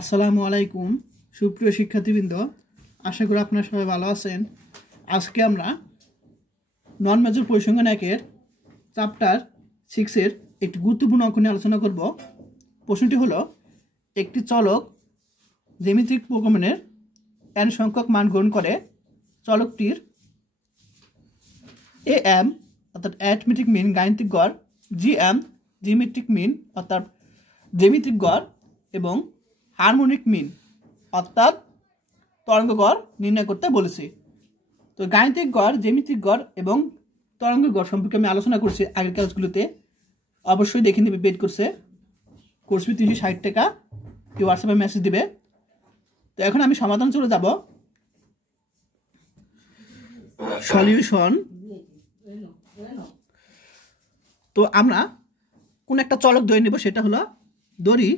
আসসালামু আলাইকুম সুপ্রিয় শিক্ষার্থীবৃন্দ, আশা করি আপনারা সবাই ভালো আছেন। আজকে আমরা নন মেজর পরিসংখ্যান একের চ্যাপ্টার 6-এর একটি গুরুত্বপূর্ণ অঙ্ক নিয়ে আলোচনা করব। প্রশ্নটি হলো, একটি চলক জ্যামিতিক প্রোগ্রামের n সংখ্যক মান গ্রহণ করে চলকটির am অর্থাৎ অ্যারিথমেটিক মিন গাণিতিক গড়, gm জিওমেট্রিক মিন অর্থাৎ জ্যামিতিক গড় এবং হারমোনিক মিন অর্থাৎ তরঙ্গ গড় নির্ণয় করতে বলেছি। তো গাণিতিক গড়, জ্যামিতিক গড় এবং তরঙ্গ গড় সম্পর্কে আমি আলোচনা করছি আগের ক্লাসগুলোতে, অবশ্যই দেখে নেবে। পেড করছে কোর্স ফি 360 টাকা, কেউ হোয়াটসঅ্যাপে মেসেজ দিবে। তো এখন আমি সমাধান চলে যাব। সলিউশন। তো আমরা কোন একটা চলক ধরে নেব, সেটা হলো ধরি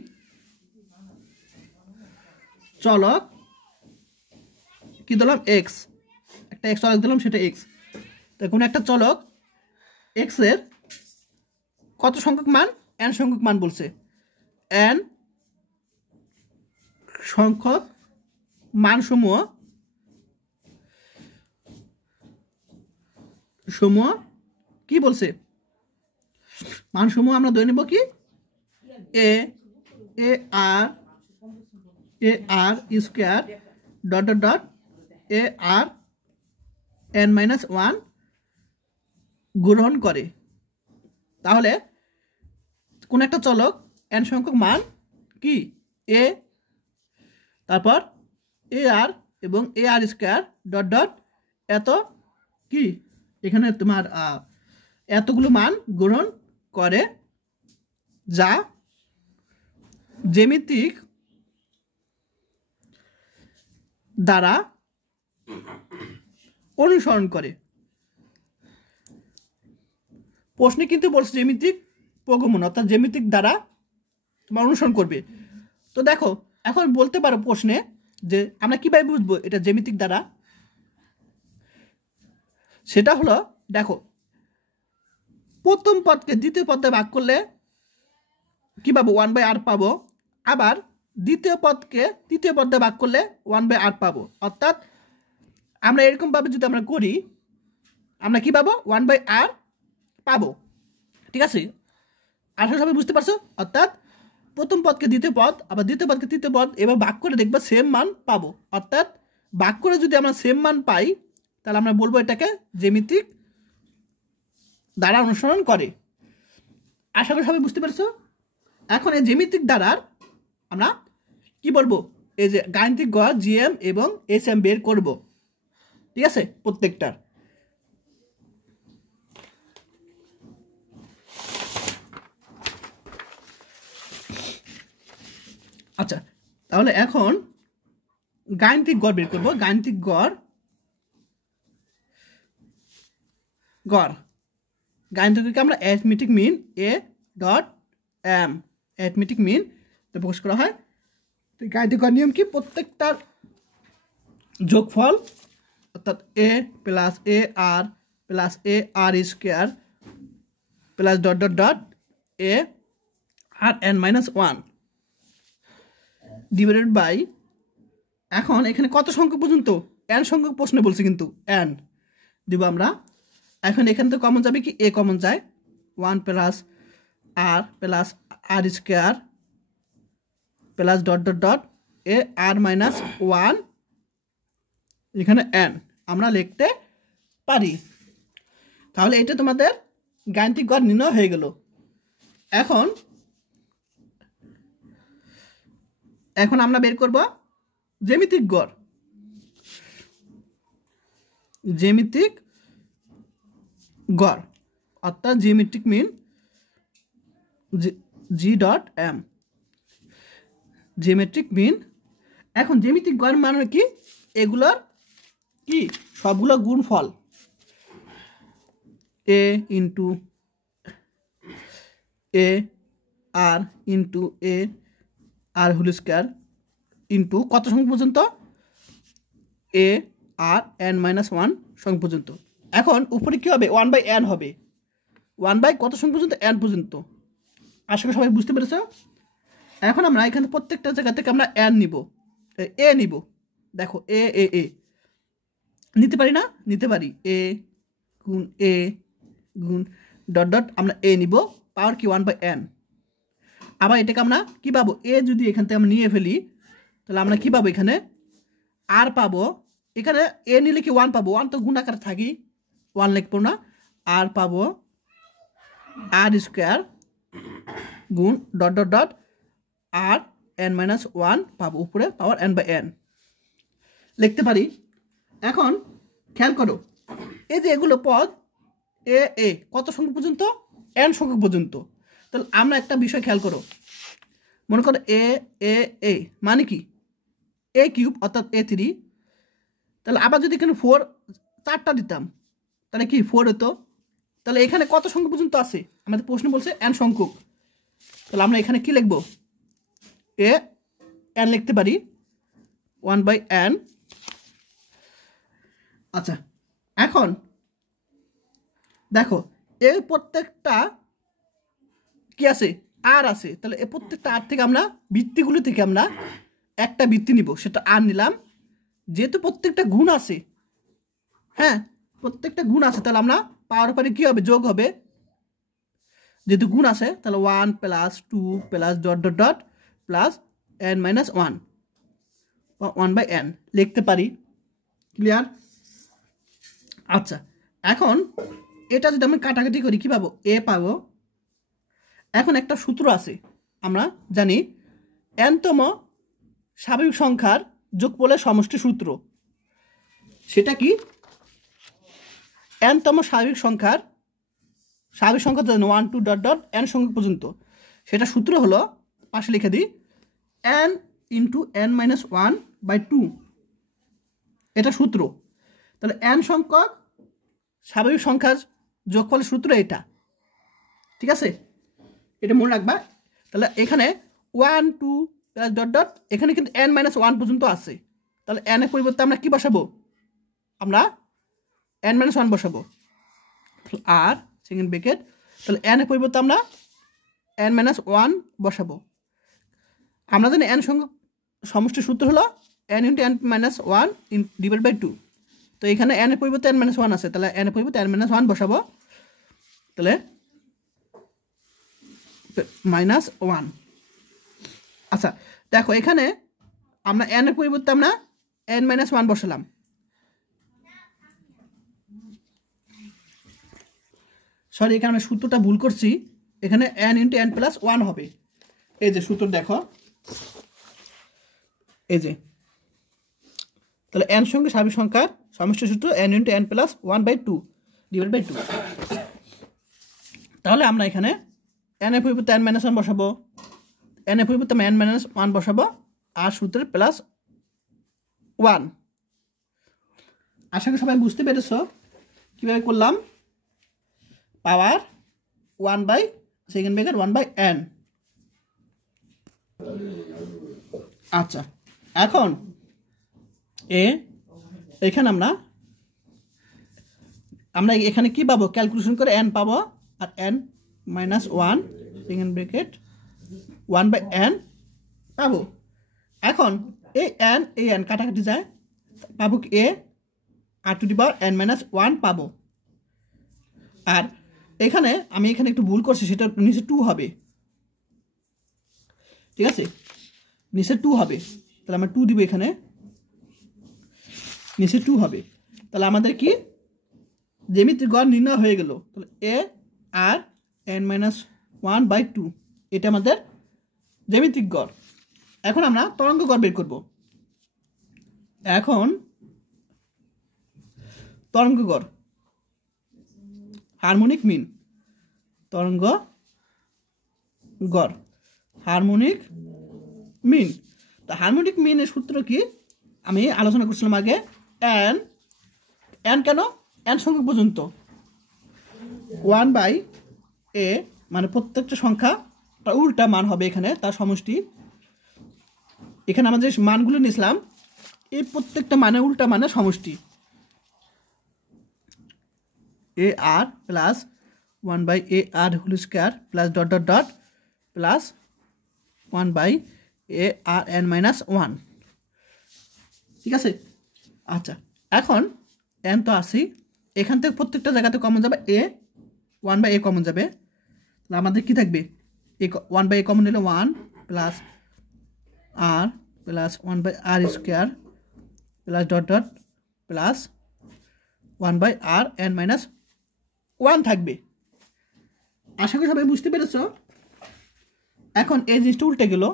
চলক কি দিলাম এক্স, একটা এক্স চলক দিলাম, সেটা এক্স। তো কোন একটা চলক এক্স এর কত সংখ্যক মান, এন সংখ্যক মান বলছে। এন সংখ্যক মান সমূহ কি বলছে, মান সমূহ আমরা ধরে নেব কি A R square dot dot dot A R n-1 গ্রহণ করে। তাহলে কোন একটা চলক n সংখ্যক মান কি এ, তারপর এ আর এবং এ আর স্কোয়ার ডট ডট এত কি, এখানে তোমার এতগুলো মান গ্রহণ করে, যা জ্যামিতিক দ্বারা অনুসরণ করে। প্রশ্নে কিন্তু বলছে জ্যামিতিক প্রগমন অর্থাৎ জ্যামিতিক দ্বারা তোমার অনুসরণ করবে। তো দেখো, এখন বলতে পারো প্রশ্নে যে আমরা কিভাবে বুঝবো এটা জ্যামিতিক দ্বারা। সেটা হলো, দেখো, প্রথম পদকে দ্বিতীয় পদে ভাগ করলে কি পাবো, 1/r পাবো। আবার দ্বিতীয় পদকে তৃতীয় পদে ভাগ করলে 1/r পাবো। অর্থাৎ আমরা এরকমভাবে যদি আমরা করি, আমরা কি পাবো, 1/r পাবো। ঠিক আছে, আসলে সবাই বুঝতে পারছো? অর্থাৎ প্রথম পদকে দ্বিতীয় পদ, আবার দ্বিতীয় পদকে তৃতীয় পদ, এবার ভাগ করে দেখবো সেম মান পাবো। অর্থাৎ ভাগ করে যদি আমরা সেম মান পাই, তাহলে আমরা বলবো এটাকে জ্যামিতিক দ্বারা অনুসরণ করে। আশা করি সবাই বুঝতে পারছো। এখন এই জ্যামিতিক দ্বারার আমরা কি বলবো, এই যে গাণিতিক গড়, জিএম এবং এসএম বের করব। ঠিক আছে, প্রত্যেকটার। আচ্ছা, তাহলে এখন গাণিতিক গড় বের করব। গাণিতিক গড় গাণিতিককে আমরা arithmetic mean A dot M, arithmetic mean প্রকাশ করা হয়। তো গাণিতিক গড় নিয়ম কি, প্রত্যেকটার যোগফল অর্থাৎ A plus A R square plus dot dot dot A R n-1 divided by, এখন এখানে কত সংখ্যক পর্যন্ত, n সংখ্যক প্রশ্নে বলছে কিন্তু n দিব আমরা। এখন এখান থেকে কমন যাবে কি, এ কমন যায়, 1 plus r square plus dot dot dot a r-1, এখানে n আমরা লিখতে পারি। তাহলে এটা তোমাদের গাণিতিক গড় নির্ণয় হয়ে গেল। এখন আমরা বের করব জ্যামিতিক গড়। জ্যামিতিক গড় অর্থাৎ geometric mean G dot M, geometric mean. এখন জ্যামিতিক গড় মানে কি, এগুলোর কি সবগুলো গুণফল, a into a r into a r whole square into কত সংখ্যা পর্যন্ত, এ আর n-1 সংখ্যা পর্যন্ত। এখন উপরে কী হবে, 1/n হবে, 1 বাই কত সংখ্যা পর্যন্ত, n পর্যন্ত। আশা করি সবাই বুঝতে পেরেছ। এখন আমরা এখানে প্রত্যেকটা জায়গা থেকে আমরা এন নিব, এ নিব। দেখো এ এ এ নিতে পারি না? নিতে পারি। এ গুণ এ গুণ ডট ডট আমরা এ নিব, পাওয়ার কি 1/n। আবার এটাকে আমরা কী পাবো? এ যদি এখান থেকে আমরা নিয়ে ফেলি তাহলে আমরা কী পাবো? এখানে আর পাবো। এখানে এ নিলে কি 1 পাবো? 1 তো গুণ আকারে থাকি, 1 লিখবো না। আর পাবো আর স্কোয়ার গুণ ডট ডট ডট আর n-1 পাবো, উপরে পাওয়ার n/n লিখতে পারি। এখন খেয়াল করো, এই যে এগুলো পদ এ এ কত সংখ্যক পর্যন্ত? n সংখ্যক পর্যন্ত। তাহলে আমরা একটা বিষয় খেয়াল করো, মনে করো এ এ এ মানে কি এ কিউব অর্থাৎ a3। তাহলে আবার যদি এখানে 4 4টা দিতাম তাহলে কি 4 হতো। তাহলে এখানে কত সংখ্যক পর্যন্ত আছে? আমাদের প্রশ্ন বলছে n সংখ্যক। তাহলে আমরা এখানে কি লিখব? এ n লিখতে পারি 1/n। আচ্ছা, এখন দেখো এই প্রত্যেকটা কি আছে? আর আছে। তাহলে এই প্রত্যেকটা আর থেকে আমরা বৃত্তিগুলো থেকে আমরা একটা বৃত্তি নিব, সেটা আর নিলাম। যেহেতু প্রত্যেকটা গুণ আছে, হ্যাঁ প্রত্যেকটা গুণ আছে, তাহলে আমরা পাওয়ার উপরে কী হবে? যোগ হবে। যেহেতু গুণ আছে তাহলে 1 + 2 + dot dot dot plus n-1 1/n লিখতে পারি। ক্লিয়ার? আচ্ছা, এখন এটা যদি আমি কাটাকাটি করি কী পাবো? এ পাবো। এখন একটা সূত্র আছে, আমরা জানি n-তম স্বাভাবিক সংখ্যার যোগফলের সমষ্টি সূত্র। সেটা কি? n-তম স্বাভাবিক সংখ্যার জন্য 1 2 ডট ডট n সংখ্যক পর্যন্ত, সেটা সূত্র হলো, পাশে লিখে দিই, n × n-1/2। এটা সূত্র। তাহলে n সংখ্যক স্বাভাবিক সংখ্যার যোগফলের সূত্র এটা। ঠিক আছে, এটা মনে রাখবা। তাহলে এখানে 1 2 + ডট ডট এখানে কিন্তু n-1 পর্যন্ত আছে। তাহলে n এর পরিবর্তে আমরা কি বসাবো? আমরা n-1 বসাবো, আর সেকেন্ড ব্র্যাকেট। তাহলে n এর পরিবর্তে আমরা n-1 বসাবো। আমরা জানি n সংখ্যক সমষ্টির সূত্র হলো n × n-1 / 2। তো এখানে n এর পরিবর্তে n-1 আছে, তাহলে n এর পরিবর্তে n-1 বসাবো। তাহলে -1। আচ্ছা দেখো, এখানে আমরা n এর পরিবর্তে আমরা n-1 বসালাম। সরি, এখানে আমি সূত্রটা ভুল করছি। এখানে n × n+1 হবে। এই যে সূত্র দেখো, এই যে, তাহলে n সঙ্গে স্বাভাবিক সংখ্যার সমষ্টি সূত্র n × n+1/2 / 2। তাহলে আমরা এখানে n এর পরিবর্তে n-1 বসাবো, n এর পরিবর্তে n-1 বসাবো, আর সূত্রের +1। আশা করি সবাই বুঝতে পেরেছ কীভাবে করলাম। পাওয়ার 1/(1/n)। আচ্ছা, এখন এখানে আমরা এখানে কি পাবো? ক্যালকুলেশন করে n পাবো, আর n-1 সেকেন্ড ব্র্যাকেট 1/n পাবো। এখন এই n কাটাকাটি যায়, পাবো কি? r⁴n-1 পাবো। আর এখানে আমি একটু ভুল করছি, সেটা নিচে 2 হবে। ঠিক আছে, নিচে 2 হবে। তাহলে আমরা 2 দিব, এখানে নিচে 2 হবে। তাহলে আমাদের কি জ্যামিতিক গড় নির্ণয় হয়ে গেল। তাহলে n-1/2 এটা আমাদের জ্যামিতিক গড়। এখন আমরা তরঙ্গ গড় বের করব। এখন তরঙ্গ গড়, হারমোনিক মিন, তরঙ্গ গড়, হারমোনিক মিন। তা হারমোনিক মিনের সূত্র কি আমি আলোচনা করছিলাম আগে। n কেন? n সংখ্যক পর্যন্ত 1/a, মানে প্রত্যেকটা সংখ্যা তার উল্টা মান হবে এখানে, তার সমষ্টি। এখানে আমরা যে মানগুলো নিয়েছিলাম এই প্রত্যেকটা মানে উল্টা মানে সমষ্টি। ar + 1/ar² plus dot dot dot plus 1/ARn-1, ঠিক আছে। আচ্ছা, এখন n তো আসি, এখান থেকে প্রত্যেকটা জায়গাতে কমন যাবে a, 1/a কমন যাবে, তাহলে আমাদের কি থাকবে, 1/a কমন নিলে 1 plus r plus 1/r² plus dot dot plus 1/Rn-1 থাকবে। আশা করি সবাই বুঝতে পেরেছ। এখন এই জিনিসটা উল্টে গেল,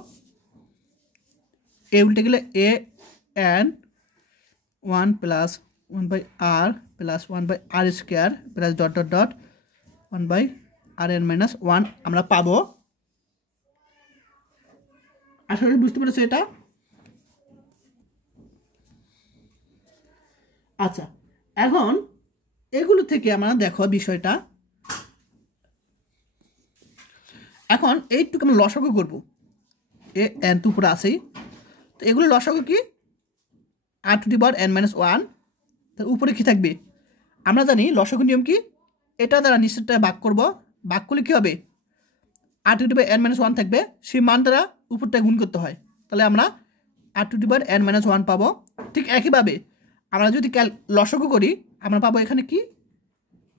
উল্টে গেলে an 1 plus 1/r plus 1/r² plus dot dot dot 1/Rn-1 আমরা পাবো। আশা করি বুঝতে পেরেছো এটা। আচ্ছা, এখন এগুলো থেকে আমরা দেখো বিষয়টা, এখন এইটুকু আমরা লসাগু করবো, n তো উপরে আসেই, তো এগুলো লসাগু কি r⁻n-1, তার উপরে কি থাকবে, আমরা জানি লসাগু নিয়ম কি, এটা দ্বারা নিচেরটা ভাগ করব, ভাগ করলে কী হবে, r⁻n-1 থাকবে, সেই মান দ্বারা উপরটা গুণ করতে হয়, তাহলে আমরা r⁻n-1 পাবো। ঠিক একইভাবে আমরা যদি লসাগু করি, আমরা পাবো এখানে কি,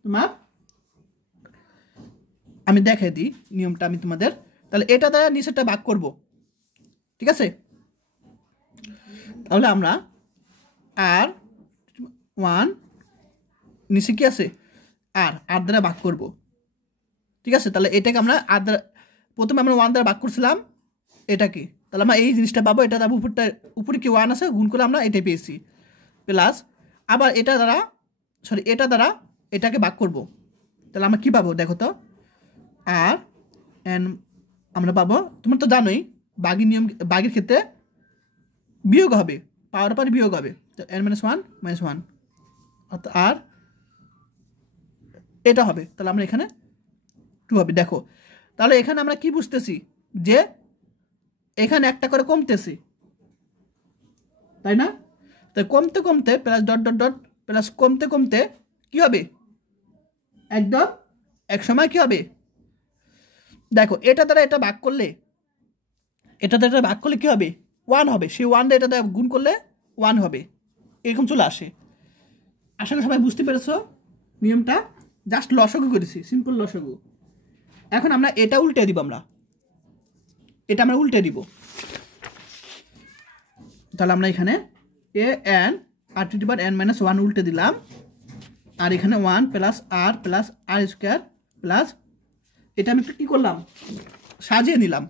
তোমার আমি দেখাই দিই নিয়মটা আমি তোমাদের, তাহলে এটা দ্বারা নিচেরটা ভাগ করব, ঠিক আছে। তাহলে আমরা r1 নিচে কি আছে r দ্বারা ভাগ করব, ঠিক আছে। তাহলে এটাকে আমরা r দ্বারা, প্রথমে আমরা 1 দ্বারা ভাগ করছিলাম এটাকে, তাহলে আমরা এই জিনিসটা পাবো, এটা দ্বারা উপরে কি 1 আছে, গুণ করে আমরা এটাই পেয়েছি, প্লাস আবার এটা দ্বারা এটা দ্বারা এটাকে ভাগ করব, তাহলে আমরা কি পাবো দেখো তো, Rn আমরা পাবো, তোমরা তো জানোই বাগের নিয়ম, বাগের ক্ষেত্রে বিয়োগ হবে, পাওয়ার পর বিয়োগ হবে, তো n-1 অর্থাৎ আর এটা হবে, তাহলে আমরা এখানে 2 হবে। দেখো তাহলে এখানে আমরা কি বুঝতেছি, যে এখানে একটা করে কমতেছি, তাই না, তাই কমতে কমতে plus dot dot dot plus কমতে কমতে কি হবে, একদম এক সময় কি হবে, দেখো এটা দ্বারা এটা ভাগ করলে, এটা দ্বারা ভাগ করলে কি হবে, 1 হবে, সেই 1 দ্বারা এটা দ্বারা গুণ করলে 1 হবে, এরকম চলে আসে। আশা করি সবাই বুঝতে পেরেছো নিয়মটা, জাস্ট লসাগু করেছি, সিম্পল লসাগু। এখন আমরা এটা উল্টে দিব, এটা আমরা উল্টে দিব, তাহলে আমরা এখানে an r⁻n-1 উল্টে দিলাম, আর এখানে 1 plus r plus r² plus এটা আমি একটু কী করলাম, সাজিয়ে নিলাম,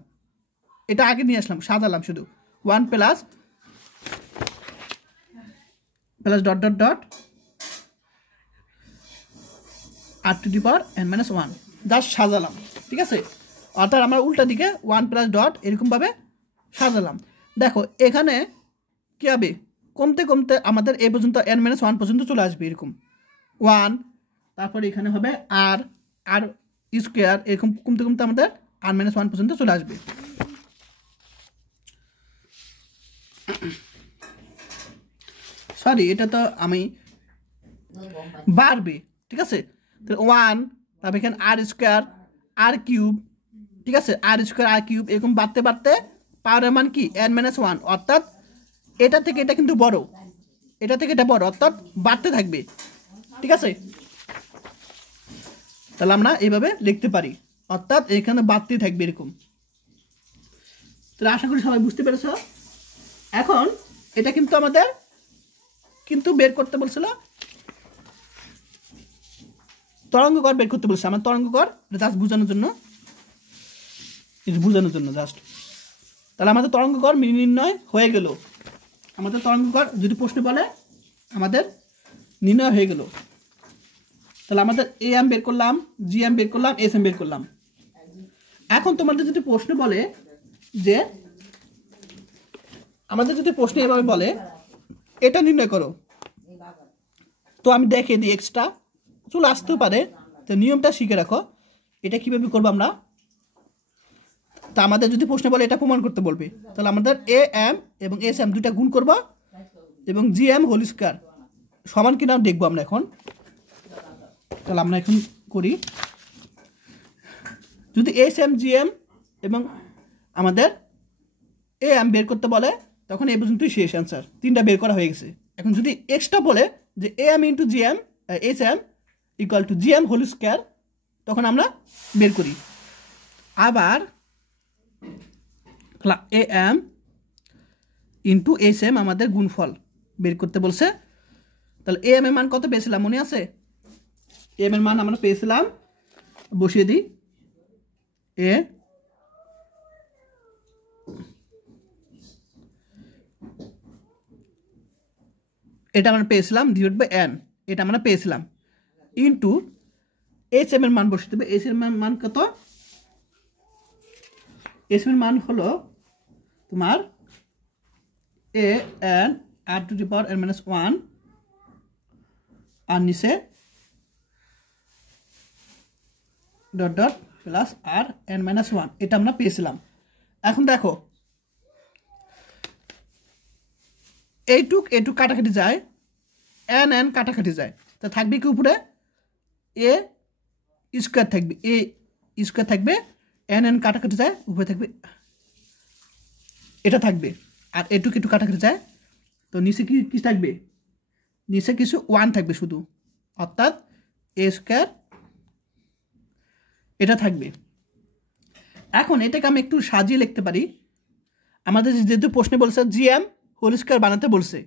এটা আগে নিয়ে আসলাম, সাজালাম শুধু, 1 plus plus dot dot dot r⁻n-1 just সাজালাম, ঠিক আছে। অর্থাৎ আমরা উল্টা দিকে 1 প্লাস ডট এরকমভাবে সাজালাম। দেখো এখানে কী হবে, কমতে কমতে আমাদের এই পর্যন্ত n-1 পর্যন্ত চলে আসবে, এরকম 1, তারপরে এখানে হবে r² এরকম কমতে কমতে আমাদের r-1 পর্যন্ত চলে আসবে। সরি, এটা তো আমি বাড়বে, ঠিক আছে, 1, তারপর এখানে r² r³ ঠিক আছে, r² r³ এরকম বাড়তে বাড়তে পাওয়ারের মান কি n-1, অর্থাৎ এটা থেকে এটা কিন্তু বড়, এটা থেকে এটা বড়, অর্থাৎ বাড়তে থাকবে, ঠিক আছে। তাহলে আমরা এইভাবে লিখতে পারি, অর্থাৎ এখানে বাড়তেই থাকবে এরকম। তাহলে আশা করি সবাই বুঝতে পেরেছ। এখন এটা কিন্তু আমাদের কিন্তু বের করতে বলছিল, তরঙ্গকর বের করতে বলছে, আমার তরঙ্গকর জাস্ট বোঝানোর জন্য, জাস্ট। তাহলে আমাদের তরঙ্গকর নির্ণয় হয়ে গেল, আমাদের তরঙ্গকর যদি প্রশ্ন বলে আমাদের নির্ণয় হয়ে গেল। তাহলে আমাদের am বের করলাম, gm বের করলাম, sm বের করলাম। এখন তোমাদের যদি প্রশ্ন বলে যে, আমাদের যদি প্রশ্ন এভাবে বলে এটা নির্ণয় করো, তো আমি দেখে দিই, এক্সট্রা চলে আসতেও পারে, তো নিয়মটা শিখে রাখো, এটা কীভাবে করবো আমরা। তা আমাদের যদি প্রশ্ন বলে এটা প্রমাণ করতে বলবে, তাহলে আমাদের am এবং sm দুইটা গুণ করবো, এবং gm হোল স্কয়ার সমান কিনা দেখবো আমরা এখন। তাহলে আমরা এখন করি, যদি sm gm এবং আমাদের এ এম বের করতে বলে তখন এই পর্যন্তই শেষ অ্যান্সার, 3টা বের করা হয়ে গেছে। এখন যদি এক্সট্রা বলে যে A M into G M H M equal to G M whole square, তখন আমরা বের করি। আবার A M into H M আমাদের গুণফল বের করতে বলছে। তাহলে এ এম এর মান কত পেয়েছিলাম মনে আছে? এ এম এর মান আমরা পেয়েছিলাম, বসিয়ে দিই, এটা আমরা পেয়েছিলাম ডিভাইড বাই এন, এটা আমরা পেয়েছিলাম, ইন্টু এইচ এম এর মান বসিয়ে দেবে। এইচ এম এর মান কত? এইচ এম এর মান হলো তোমার a n r to the power n minus 1 r নিচে dot dot plus r n minus 1, এটা আমরা পেয়েছিলাম। এখন দেখো এইটুক এইটুক কাটাকাটি যায়, এন এন কাটাকাটি যায়, তা থাকবে কি উপরে এ স্কোয়ার থাকবে, এ স্কোয়ার থাকবে, এন এন কাটাকাটি যায়, উপরে থাকবে এটা থাকবে, আর এটুক একটু কাটাকাটি যায়, তো নিচে কি কি থাকবে? নিচে কিছু 1 থাকবে শুধু, অর্থাৎ এ স্কোয়ার এটা থাকবে। এখন এটাকে আমি একটু সাজিয়ে লিখতে পারি। আমাদের যেহেতু প্রশ্নে বলছে জি এম হোল স্কোয়ার বানাতে বলছে,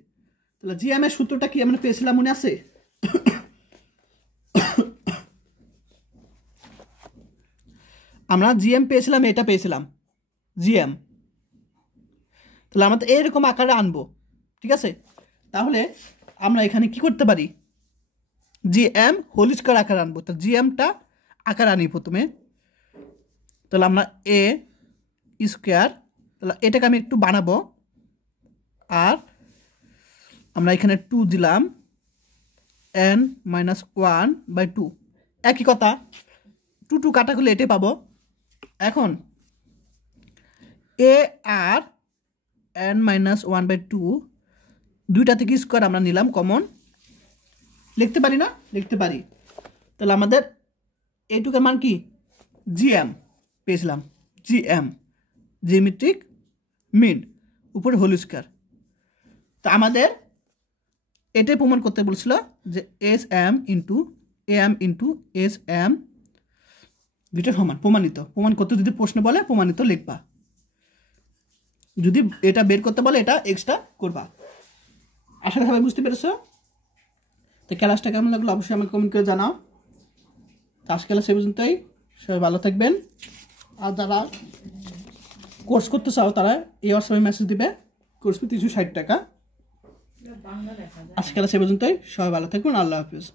তাহলে জি এম এর সূত্রটা কি আমরা পেয়েছিলাম মনে আছে? আমরা জি এম পেয়েছিলাম, এটা পেয়েছিলাম জি এম, তাহলে আমাদের এইরকম আকারে আনবো, ঠিক আছে? তাহলে আমরা এখানে কি করতে পারি? জি এম হোল স্কোয়ার আকারে আনবো, তো জি এমটা আকার আনি প্রথমে। তাহলে আমরা এ স্কোয়ার, তাহলে এটাকে আমি একটু বানাবো, আর আমরা এখানে 2 দিলাম, এন মাইনাস 1/2, একই কথা, 2 2 কাটা করলে এটাই পাবো। এখন এ আর এন মাইনাস 1/2 দুইটা থেকে স্কোয়ার আমরা নিলাম কমন, লিখতে পারি না? লিখতে পারি। তাহলে আমাদের এইটুকের মান কি? জি এম পেয়েছিলাম, জি এম জিওমেট্রিক মিন, উপরে হোল স্কোয়ার। তো আমাদের এটাই প্রমাণ করতে বলছিল যে S M into A M into S M দুইটা সমান, প্রমাণিত। প্রমাণ করতে যদি প্রশ্ন বলে প্রমাণিত লিখবা, যদি এটা বের করতে বলে এটা এক্সট্রা করবা। আশা করি সবাই বুঝতে পেরেছো। তো ক্লাসটা কেমন লাগলো অবশ্যই আমাকে কমেন্ট করে জানাও। তো আজকে ক্লাস এই পর্যন্তই, সবাই ভালো থাকবেন। আর যারা কোর্স করতে চাও তারা এই হোয়াটসঅ্যাপে মেসেজ দিবে, কোর্স ফি 360 টাকা। আজকে ক্লাস এই পর্যন্তই, সবাই ভালো থাকবেন, আল্লাহ হাফিজ।